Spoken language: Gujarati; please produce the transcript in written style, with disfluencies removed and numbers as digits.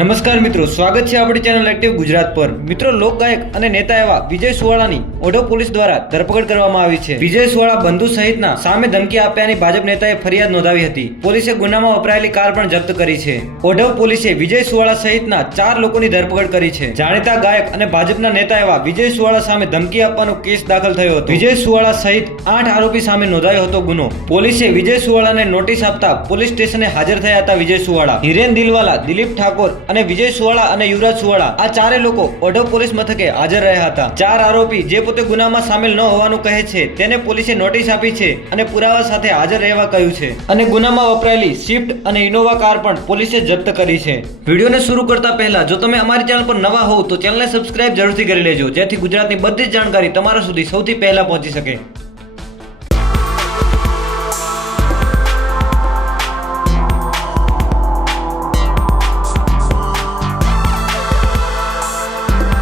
નમસ્કાર મિત્રો, સ્વાગત છે આપણી ચેનલ એક્ટિવ ગુજરાત પર। મિત્રો, લોકગાયક અને નેતા એવા વિજય સુવાળાની ઓઢવ પોલીસ દ્વારા ધરપકડ કરવામાં આવી છે। વિજય સુવાળા બંધુ સહિતના સામે ધમકી આપ્યાની ભાજપ નેતાએ ફરિયાદ નોંધાવી હતી। પોલીસે ગુનામાં વપરાયેલી કાર પણ જપ્ત કરી છે। ઓઢવ પોલીસે વિજય સુવાળા સહિતના 4 લોકોની ધરપકડ કરી છે। જાણીતા ગાયક અને ભાજપના નેતા એવા વિજય સુવાળા સામે ધમકી આપવાનો કેસ દાખલ થયો હતો। વિજય સુવાળા સહિત 8 આરોપી સામે નોંધાયો હતો ગુનો। પોલીસે વિજય સુવાળાને નોટિસ આપતા પોલીસ સ્ટેશને હાજર થયા હતા વિજય સુવાળા, હિરેન દિલવાલા, દિલીપ ઠાકોર અને વિજય સુવાળા અને યુવરાજ સુવાળા આ 4 લોકો ઓઢવ પોલીસ મથકે હાજર રહ્યા હતા। 4 આરોપી જે પોતે ગુનામાં સામેલ ન હોવાનું કહે છે તેને પોલીસે નોટિસ આપી છે અને પુરાવા સાથે હાજર રહેવા કહ્યું છે અને ગુનામાં વપરાયેલી સ્વિફ્ટ અને ઇનોવા કાર પણ પોલીસે જપ્ત કરી છે। વિડીયોને શરૂ કરતા પહેલા જો તમે અમારી ચેનલ પર નવા હોવ તો ચેનલને સબસ્ક્રાઇબ જરૂરથી કરી લેજો, જેથી ગુજરાતની બધી જ જાણકારી તમારા સુધી સૌથી પહેલા પહોંચી શકે।